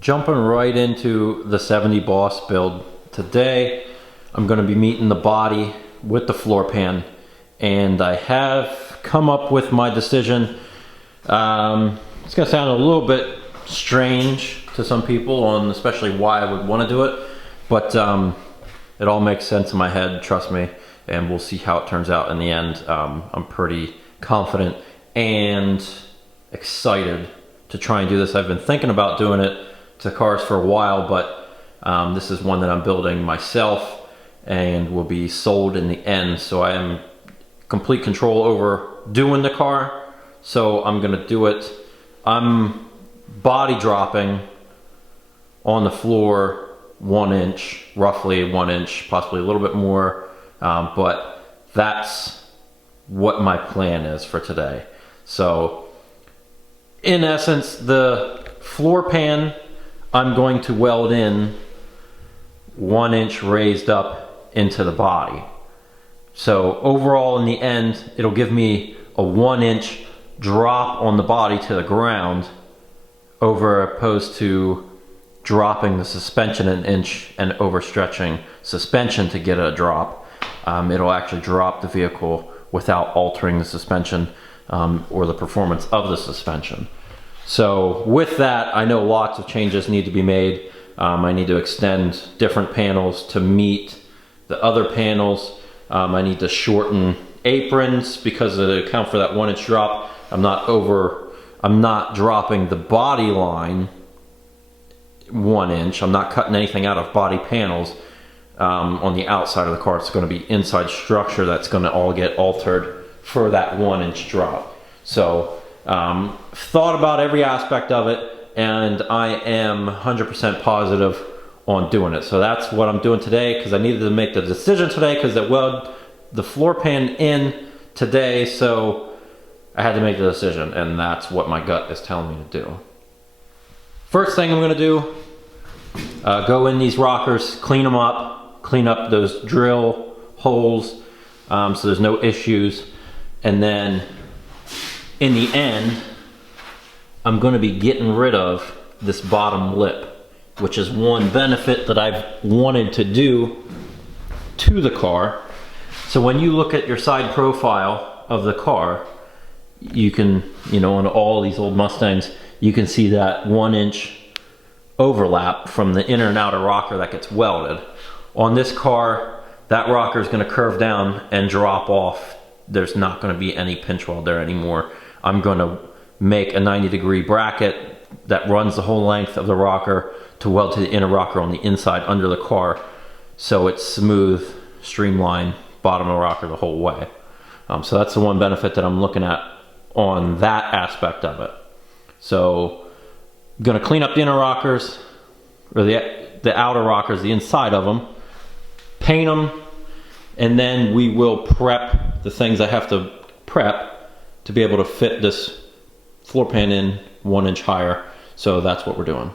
Jumping right into the 70 Boss build. Today I'm going to be meeting the body with the floor pan, and I have come up with my decision. It's going to sound a little bit strange to some people, on especially why I would want to do it, but it all makes sense in my head, trust me, and we'll see how it turns out in the end. I'm pretty confident and excited to try and do this. I've been thinking about doing it to cars for a while, but this is one that I'm building myself and will be sold in the end, so I am complete control over doing the car. So I'm gonna do it. I'm body dropping on the floor 1 inch, roughly 1 inch, possibly a little bit more, but that's what my plan is for today. So in essence, the floor pan I'm going to weld in 1 inch raised up into the body. So overall, in the end, it'll give me a 1 inch drop on the body to the ground, over opposed to dropping the suspension an inch and overstretching suspension to get a drop. It'll actually drop the vehicle without altering the suspension or the performance of the suspension. So with that, I know lots of changes need to be made. I need to extend different panels to meet the other panels. I need to shorten aprons because to account for that 1 inch drop. I'm not dropping the body line 1 inch. I'm not cutting anything out of body panels on the outside of the car. It's going to be inside structure that's going to all get altered for that 1 inch drop. So thought about every aspect of it, and I am 100% positive on doing it. So that's what I'm doing today, because I needed to make the decision today, because I weld the floor pan in today, so I had to make the decision, and that's what my gut is telling me to do. First thing I'm going to do, go in these rockers, clean them up, clean up those drill holes so there's no issues, and then in the end I'm going to be getting rid of this bottom lip, which is one benefit that I've wanted to do to the car. So when you look at your side profile of the car, you can, on all these old Mustangs, you can see that 1 inch overlap from the inner and outer rocker that gets welded. On this car, that rocker is going to curve down and drop off. There's not going to be any pinch weld there anymore. I'm going to make a 90-degree bracket that runs the whole length of the rocker to weld to the inner rocker on the inside under the car, so it's smooth, streamlined bottom of the rocker the whole way. So that's the one benefit that I'm looking at on that aspect of it. So I'm going to clean up the inner rockers, or the outer rockers, the inside of them, paint them, and then we will prep the things I have to prep to be able to fit this floor pan in 1 inch higher. So that's what we're doing.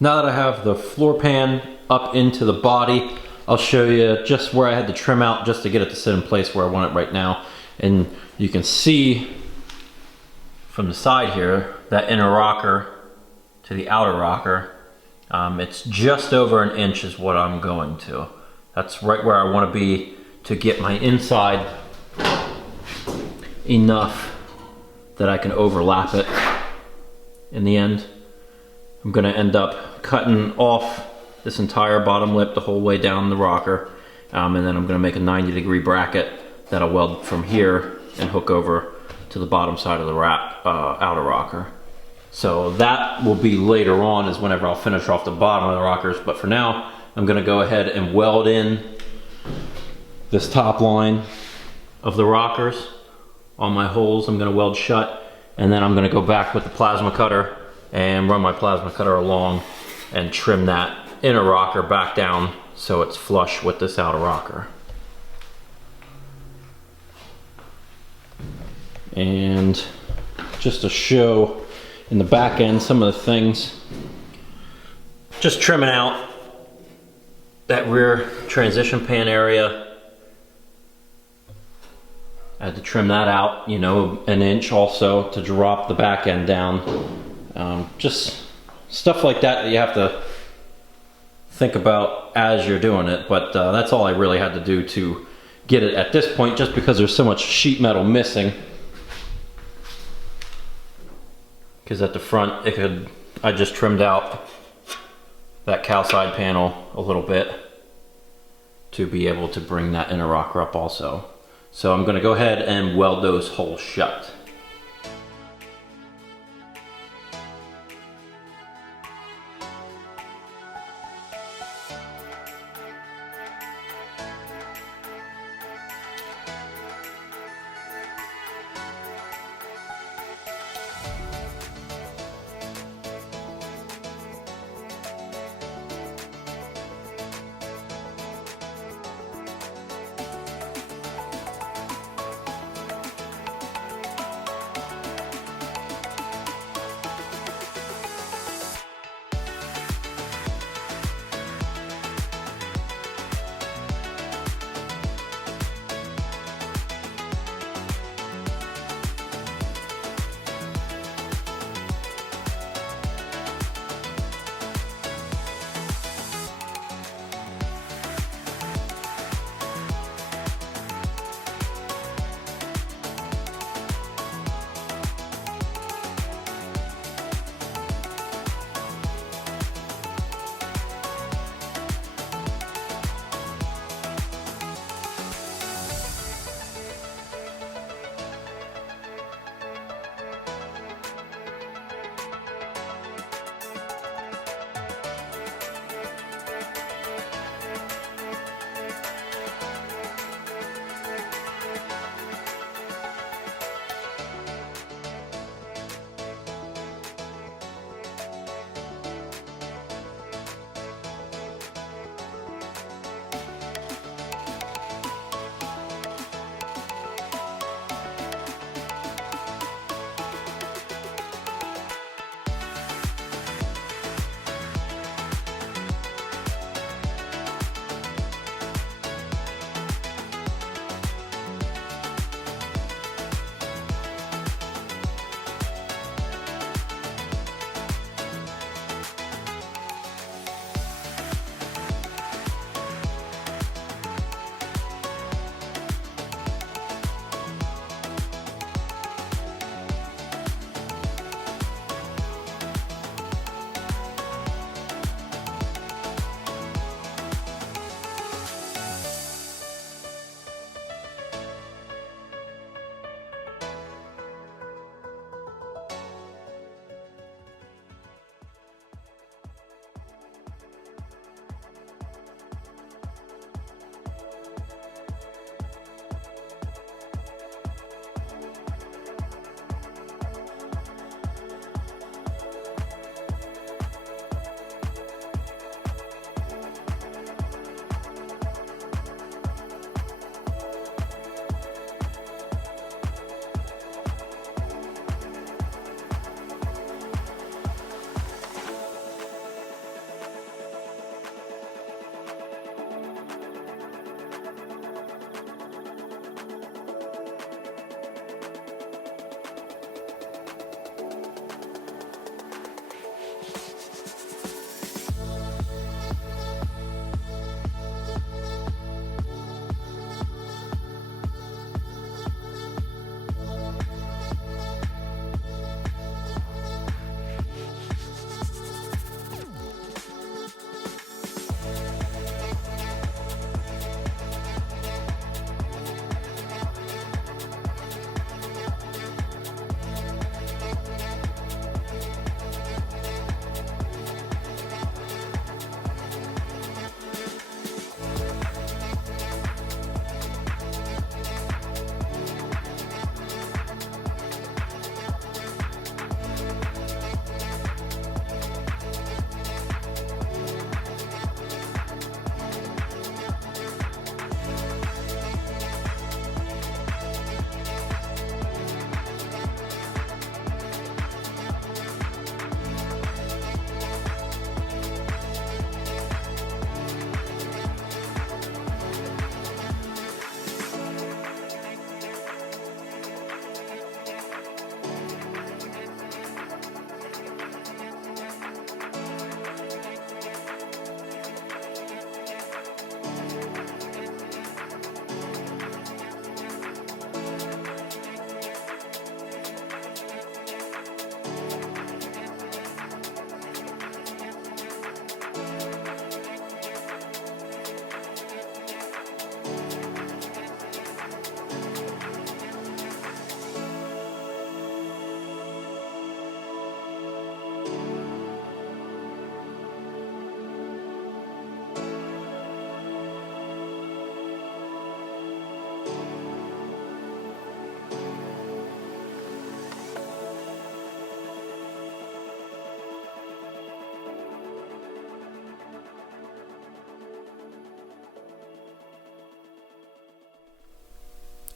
Now that I have the floor pan up into the body, I'll show you just where I had to trim out just to get it to sit in place where I want it right now. And you can see from the side here, that inner rocker to the outer rocker, it's just over an inch is what I'm going to. That's right where I want to be to get my inside enough that I can overlap it in the end. I'm going to end up cutting off this entire bottom lip the whole way down the rocker, and then I'm going to make a 90-degree bracket that I'll weld from here and hook over to the bottom side of the outer rocker. So that will be later on, is whenever I'll finish off the bottom of the rockers, but for now I'm going to go ahead and weld in this top line of the rockers on my holes. I'm going to weld shut, and then I'm going to go back with the plasma cutter and run my plasma cutter along and trim that inner rocker back down so it's flush with this outer rocker. And just to show in the back end some of the things, just trimming out that rear transition pan area. I had to trim that out, you know, an inch also to drop the back end down. Just stuff like that you have to think about as you're doing it, but that's all I really had to do to get it at this point, just because there's so much sheet metal missing. Because at the front, I just trimmed out that cow side panel a little bit to be able to bring that inner rocker up also. So I'm going to go ahead and weld those holes shut.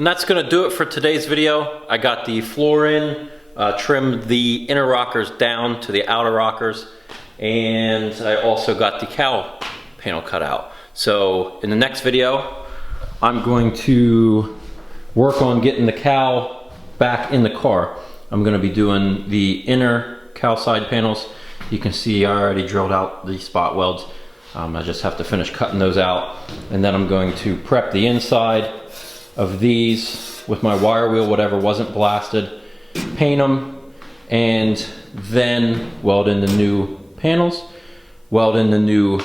And that's gonna do it for today's video. I got the floor in, trimmed the inner rockers down to the outer rockers, and I also got the cowl panel cut out. So in the next video, I'm going to work on getting the cowl back in the car. I'm gonna be doing the inner cowl side panels. You can see I already drilled out the spot welds. I just have to finish cutting those out. And then I'm going to prep the inside of these with my wire wheel, whatever wasn't blasted, paint them, and then weld in the new panels, weld in the new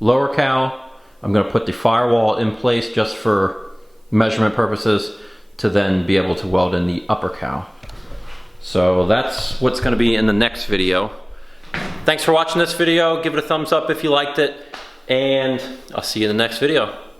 lower cowl. I'm gonna put the firewall in place just for measurement purposes to then be able to weld in the upper cowl. So that's what's gonna be in the next video. Thanks for watching this video. Give it a thumbs up if you liked it, and I'll see you in the next video.